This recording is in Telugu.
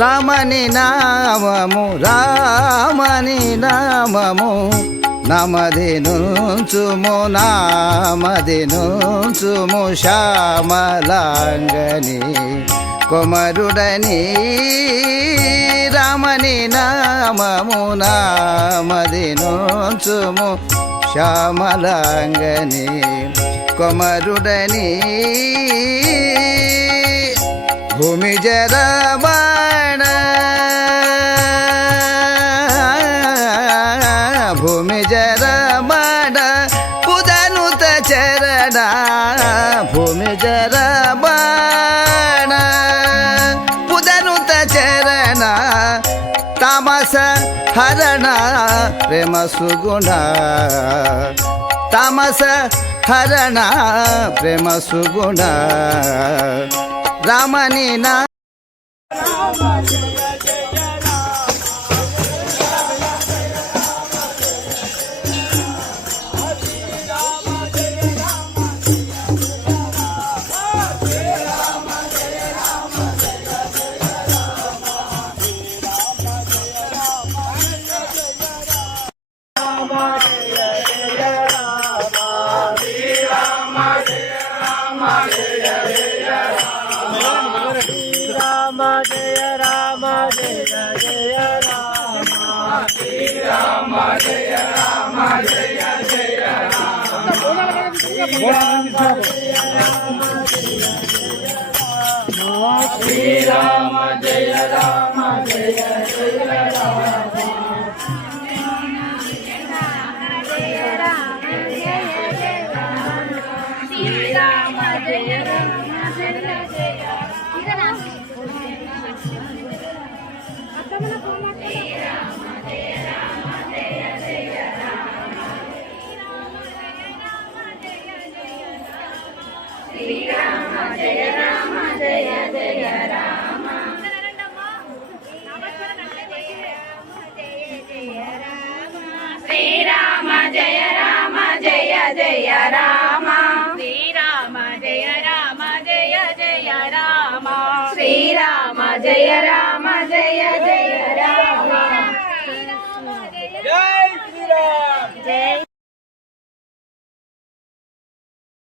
రామని నామము రామని నామము నామది నుంచుము నామది నుంచుము శ్యామలాంగని కొమరుడని రామని నామము నామది నుంచుము శ్యామలాంగని కొమరుడని భూమి జరబాణ భూమి జరబాణ పుదనుత చరణ భూమి జరబాణ పుదనుత చరణ ತಾಮಸ ಹರಣ ಪ್ರೇಮ ಸುಗುಣ ತಾಮಸ ಹರಣ ಪ್ರೇಮ ಸುಗುಣ ರಾಮನಿ ನಾ శ్రీరామ జయ రామ జయ జయ రామ శ్రీరామ జయ రామ జయ జయ శ్రీరామ జయ రామ జయ జయ రామ శ్రీరామ జయ రామ జయ జయ రామ శ్రీరామ జయ రామ జయ జయ రామ శ్రీరామ జయ రామ జయ జయ రామ జై శ్రీరామ్ జై